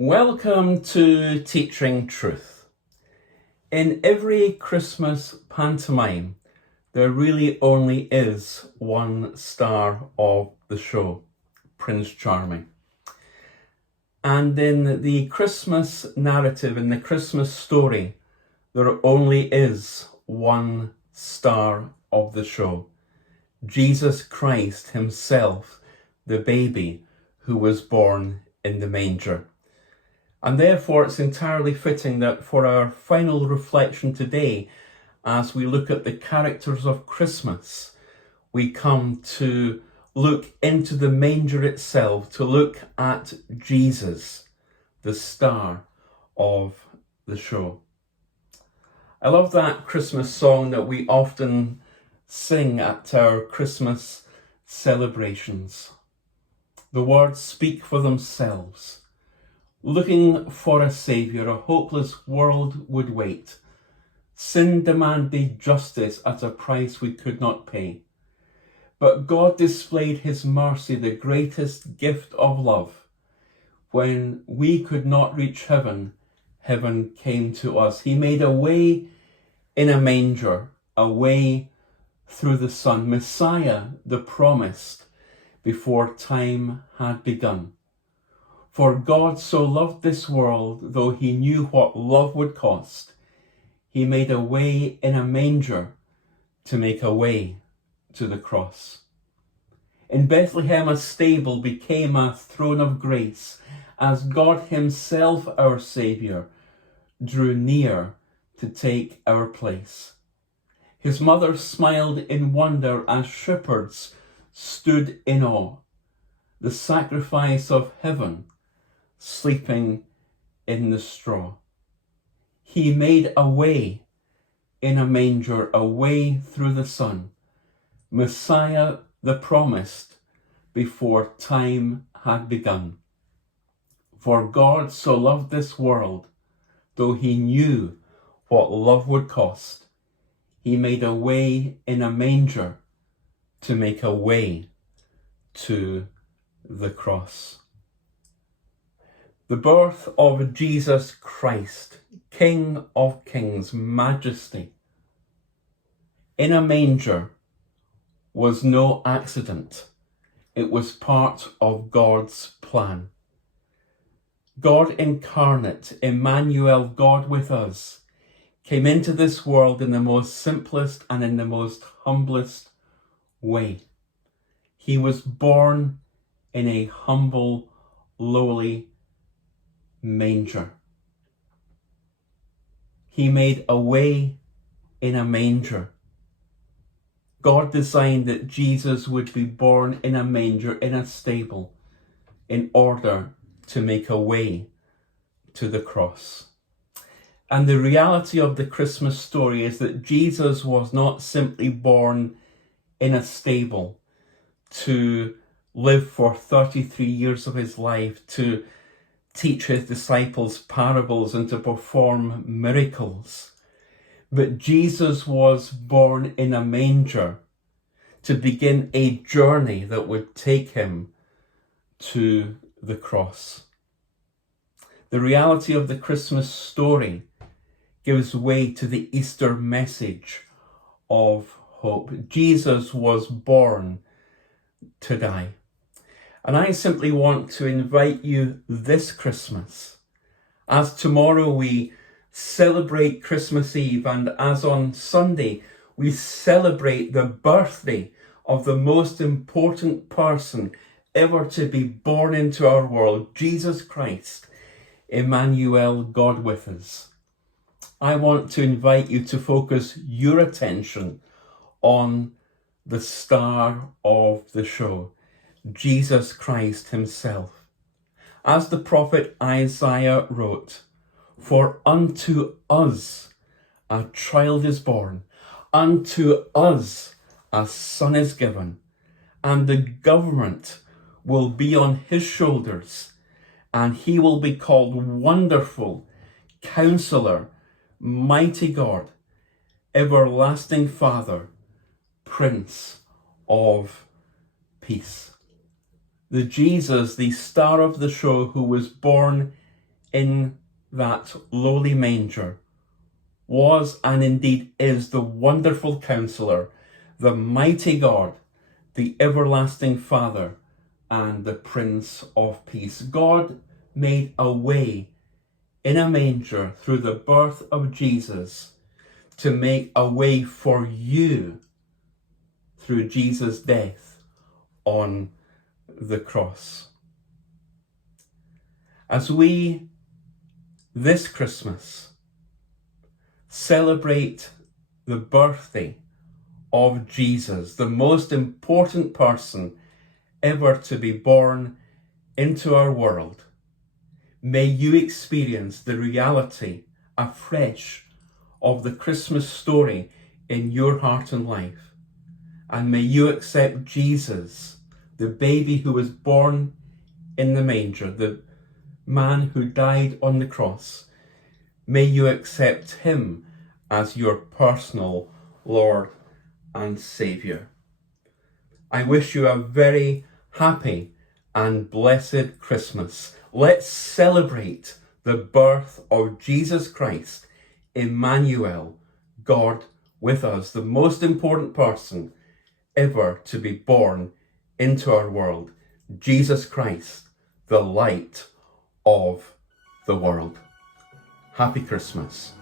Welcome to Teaching Truth. In every Christmas pantomime, there really only is one star of the show, Prince Charming. And in the Christmas narrative, in the Christmas story, there only is one star of the show, Jesus Christ himself, the baby who was born in the manger. And therefore it's entirely fitting that for our final reflection today, as we look at the characters of Christmas, we come to look into the manger itself, to look at Jesus, the star of the show. I love that Christmas song that we often sing at our Christmas celebrations. The words speak for themselves. Looking for a saviour, a hopeless world would wait. Sin demanded justice at a price we could not pay. But God displayed his mercy, the greatest gift of love. When we could not reach heaven, heaven came to us. He made a way in a manger, a way through the Son, Messiah, the promised, before time had begun. For God so loved this world, though he knew what love would cost, he made a way in a manger to make a way to the cross. In Bethlehem, a stable became a throne of grace, as God himself, our Saviour, drew near to take our place. His mother smiled in wonder as shepherds stood in awe. The sacrifice of heaven sleeping in the straw. He made a way in a manger, a way through the Son, Messiah the promised, before time had begun. For God so loved this world, though he knew what love would cost, he made a way in a manger to make a way to the cross. The birth of Jesus Christ, King of Kings, Majesty, in a manger was no accident. It was part of God's plan. God incarnate, Emmanuel, God with us, came into this world in the most simplest and in the most humblest way. He was born in a humble, lowly manger. He made a way in a manger. God designed that Jesus would be born in a manger, in a stable, in order to make a way to the cross. And the reality of the Christmas story is that Jesus was not simply born in a stable to live for 33 years of his life, to teach his disciples parables and to perform miracles. But Jesus was born in a manger to begin a journey that would take him to the cross. The reality of the Christmas story gives way to the Easter message of hope. Jesus was born to die. And I simply want to invite you this Christmas, as tomorrow we celebrate Christmas Eve and as on Sunday we celebrate the birthday of the most important person ever to be born into our world, Jesus Christ, Emmanuel, God with us. I want to invite you to focus your attention on the star of the show, Jesus Christ himself. As the prophet Isaiah wrote, "For unto us a child is born, unto us a son is given, and the government will be on his shoulders, and he will be called Wonderful, Counselor, Mighty God, Everlasting Father, Prince of Peace." The Jesus, the star of the show, who was born in that lowly manger was and indeed is the wonderful Counselor, the mighty God, the everlasting Father, and the Prince of Peace. God made a way in a manger through the birth of Jesus to make a way for you through Jesus' death on the cross. As we this Christmas celebrate the birthday of Jesus, the most important person ever to be born into our world, may you experience the reality afresh of the Christmas story in your heart and life. And may you accept Jesus, the baby who was born in the manger, the man who died on the cross. May you accept him as your personal Lord and Saviour. I wish you a very happy and blessed Christmas. Let's celebrate the birth of Jesus Christ, Emmanuel, God with us, the most important person ever to be born into our world, Jesus Christ, the light of the world. Happy Christmas.